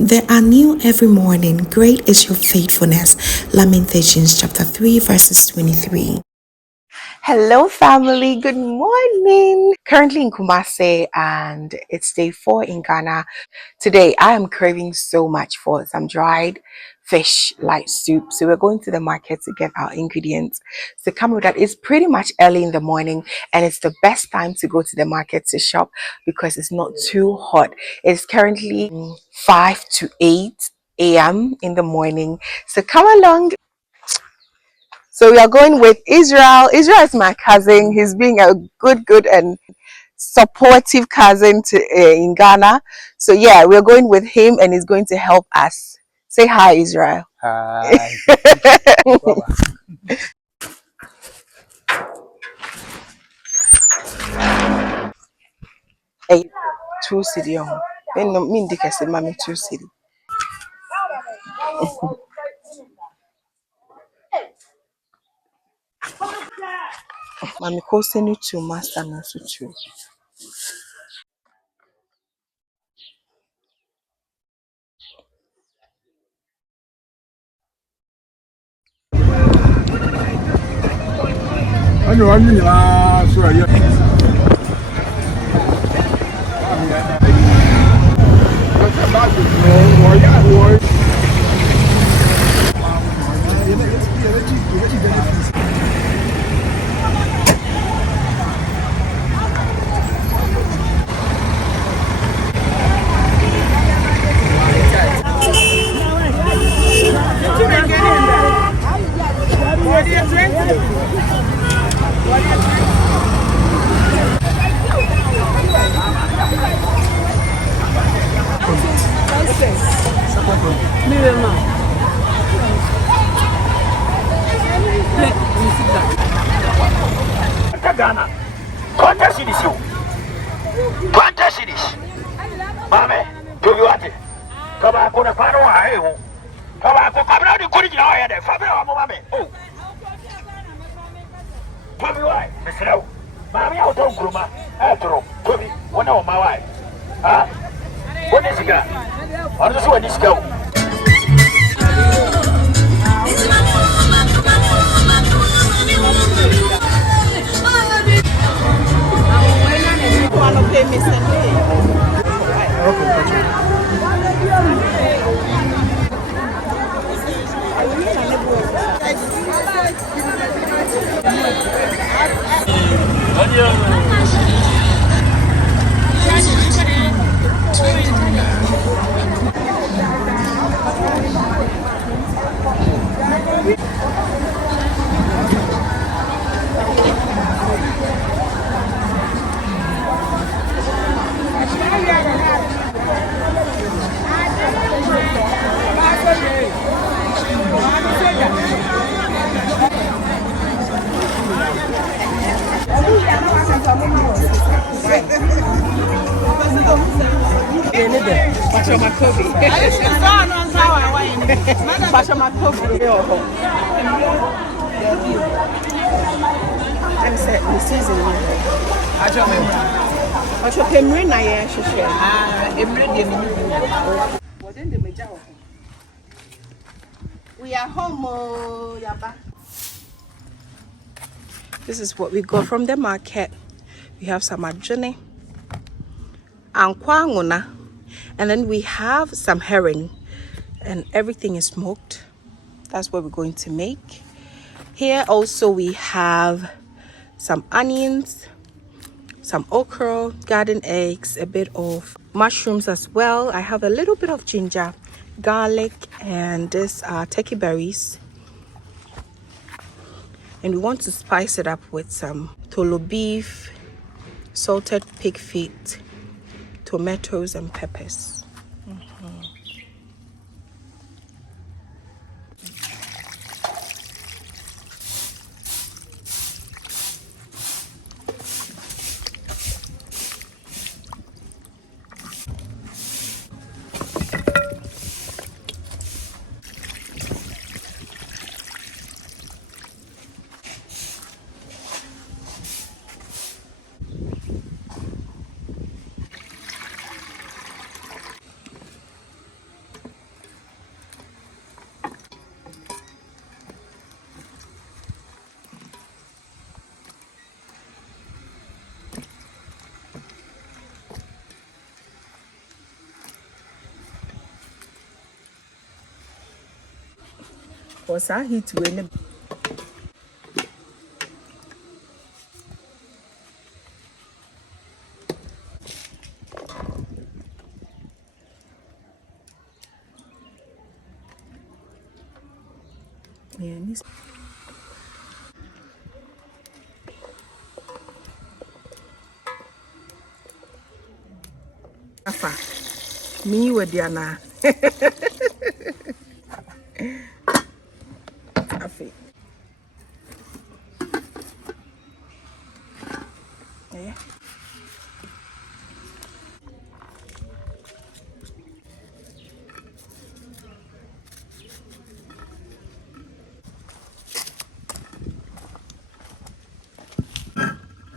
They are new every morning. Great is your faithfulness. Lamentations chapter 3 verses 23. Hello, family. Good morning. Currently in Kumasi, and it's day 4 in Ghana. Today, I am craving so much for some dried fish like soup. So we're going to the market to get our ingredients. So come with that. It's pretty much early in the morning, and it's the best time to go to the market to shop because it's not too hot. It's currently 5 to 8 a.m. in the morning. So come along. So we are going with Israel. Israel is my cousin. He's being a good and supportive cousin to in Ghana. So yeah, we're going with him, and he's going to help us. Say hi, Israel. Hi. Hey, 2 cedi on. No, me indicate say mommy 2 cedi. Mommy ko send you to master na so too. Ghana. 20 cities. 20 cities. Mame, do you want it? Come on, go to Pano. Come on, go to the Kuriji. I had a family of Mame. Oh, Tommy, why? Mr. No. Mammy, I'll talk Gruma. After all, Tommy, one of my wife. Ah, what is it? On this one is go. I'm set the season. I shall pay me na ye share. We are home, Yaba. This is what we got from the market. We have some adjune and kwanguna, and then we have some herring, and everything is smoked. That's what we're going to make. Here also we have some onions, some okra, garden eggs, a bit of mushrooms as well. I have a little bit of ginger, garlic, and this turkey berries. And we want to spice it up with some tolo beef, salted pig feet, tomatoes, and peppers. Because I heat when Afa, me with Diana. Afi. Yeah.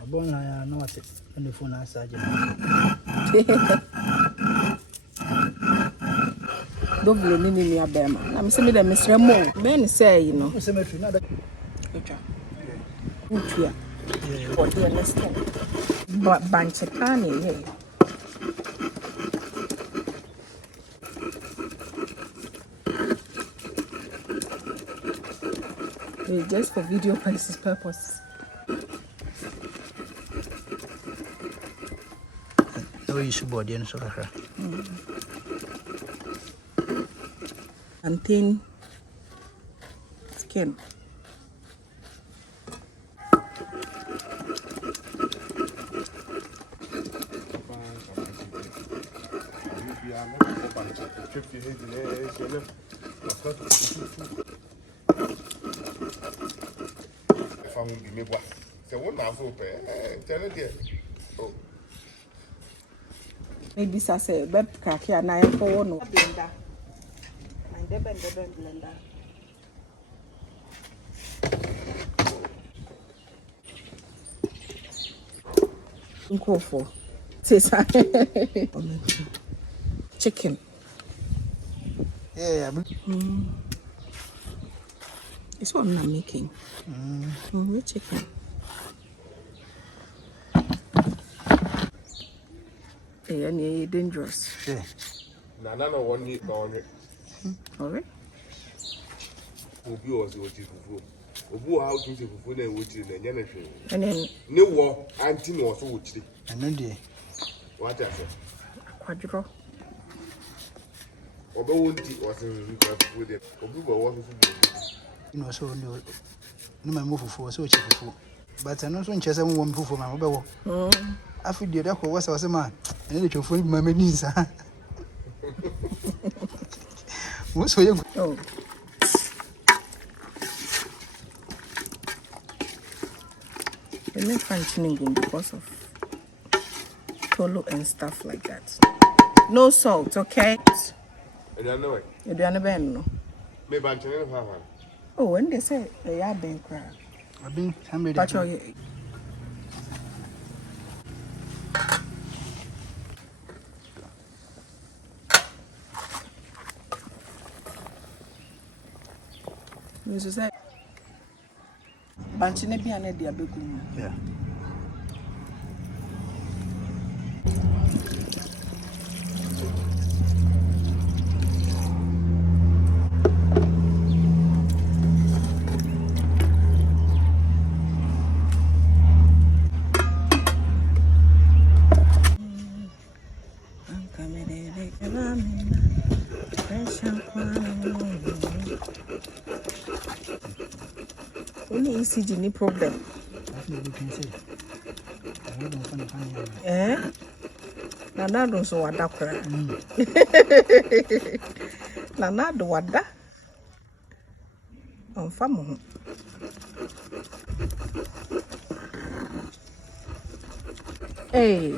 Abon na no ate on the phone answer je. Double ni abema. I'm saying that Mr. Mo. Ben say, you know. Cemetery na da. Ocha. Utua. For the understand. But Banchekani, yeah. Just for video purpose. No issue body and so kakra. And thin skin. Maybe say beb crack here na for no blender. And the blender. Uncle for chicken. Yeah, It's what I'm not making. With chicken. Yeah, and dangerous. yeah. Nana no one need on it. Alright. Obi was what you do. Obu how to say for the which in the generation. And then No war, auntie was which. I know the What I said. quadro. Obo was in with it. Obu was you know so no my move for so cheap for. But I know so chese mo move for my obewo. Afi de da ko wasa wasa ma. Ene de chofo ni ma mani sa. Mo so ye. Oh. They make functioning because of tolo and stuff like that. No salt, okay? and I know it. You do no. Maybe I'm telling her. Oh, when they say they are being crab. I've been somebody. But you say Banchi ne bi ane dia begum. Yeah. Only ECG ni problem. That's what you can say. I don't find Eh? Nana don't so wada kra. Nana do wada. On famu. Hey.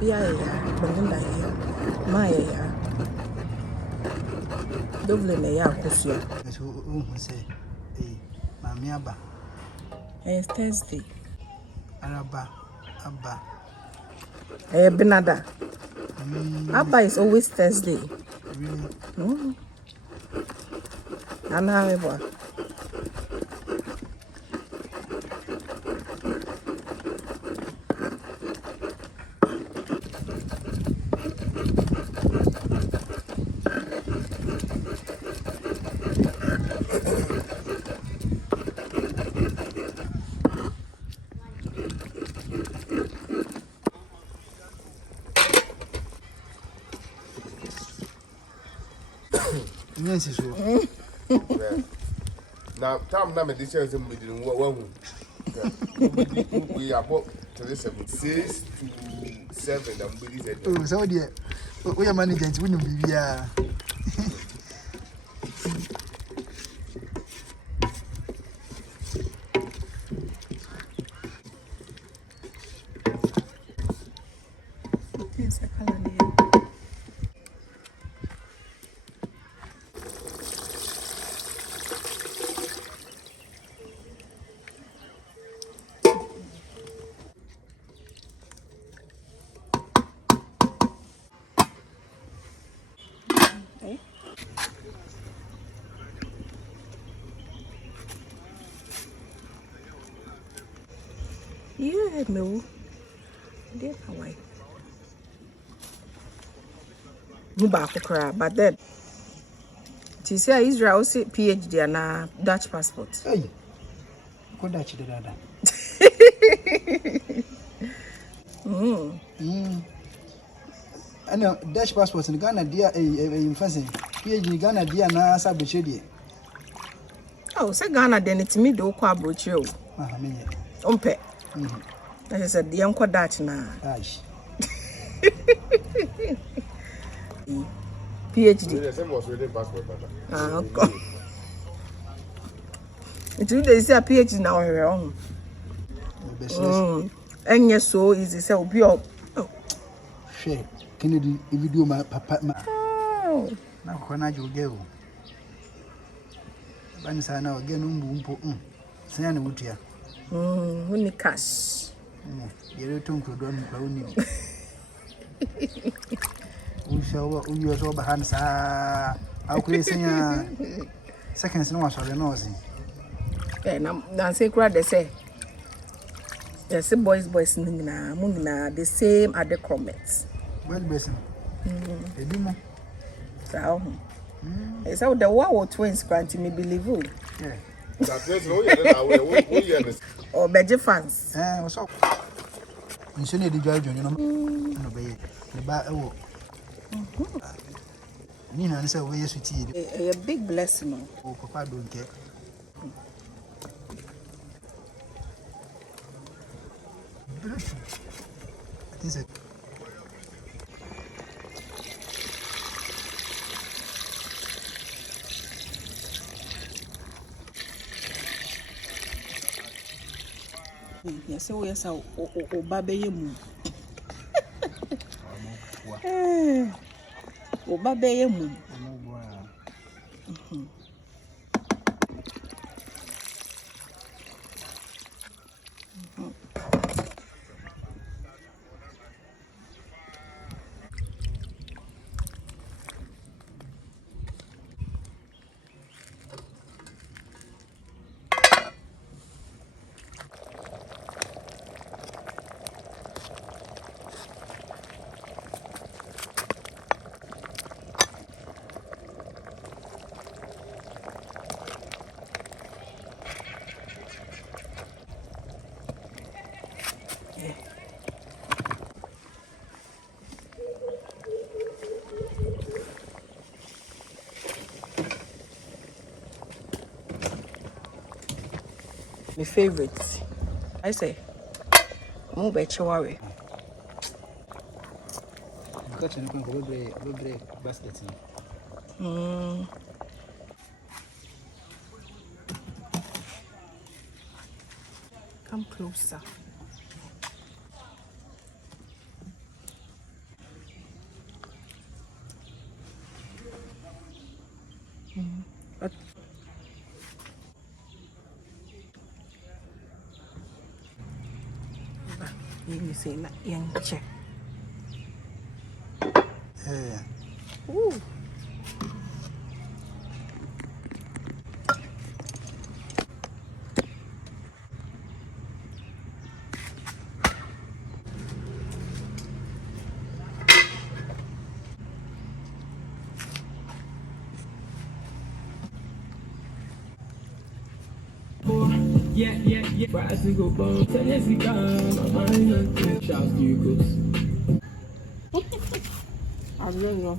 Bia ya, bangunda ya. Maya ya. Double na ya kusua. So say Mami Aba. It's Thursday. Araba Abba. Benada. Abba is always Thursday. Really? Anna Eba. Yes, so. Now, time now, the chairs and within one. We are about to the 6 to 7. I'm with it. Oh, so dear. We are managing to win be here. Yes, I color name. Okay. Yeah, no. Did Hawaii. No back cry, but then. She say Israel say PhD and a Dutch passport. Hey, go Dutch, the dada. I know Dutch passports in Ghana, dear, in fancy. PhD in Ghana, dear, na Sabuchedi. Oh, say Ghana then it's me do kwa brocho. Ah, me. Umpe. I said the uncle Dutch na. Ash. PhD. The same was reading passport. Ah, okay. It's they say a PhD now here on. And yes, so easy. So be up. Share. Kennedy, video my papa. Oh. Now, when I go. Banisa now again, say, I know what you Only cash. You're a tongue to don't know. We shall use over hands. I'll create seconds no one shall know. And I'm say crowd they say. They say boys nina mungina the same at the comments. Well, Besson. A demo. So it's how the wow twins granting me believe you. Yeah. That's no, yeah, Or Beji fans. What's up? You should need the judge, you know. No, the bar. Oh, Nina answer where you see A big blessing. Oh, Papa don't care. I think Yes, so yes, o babe mu. O babe mu. My favorite. I say, mo be chawari. got you go basket. Come closer. You say na young check. Yeah. Ooh. Yeah. Fries to go bone. Tell us we come. My mind on good. Shouts to you, cooks. I don't know.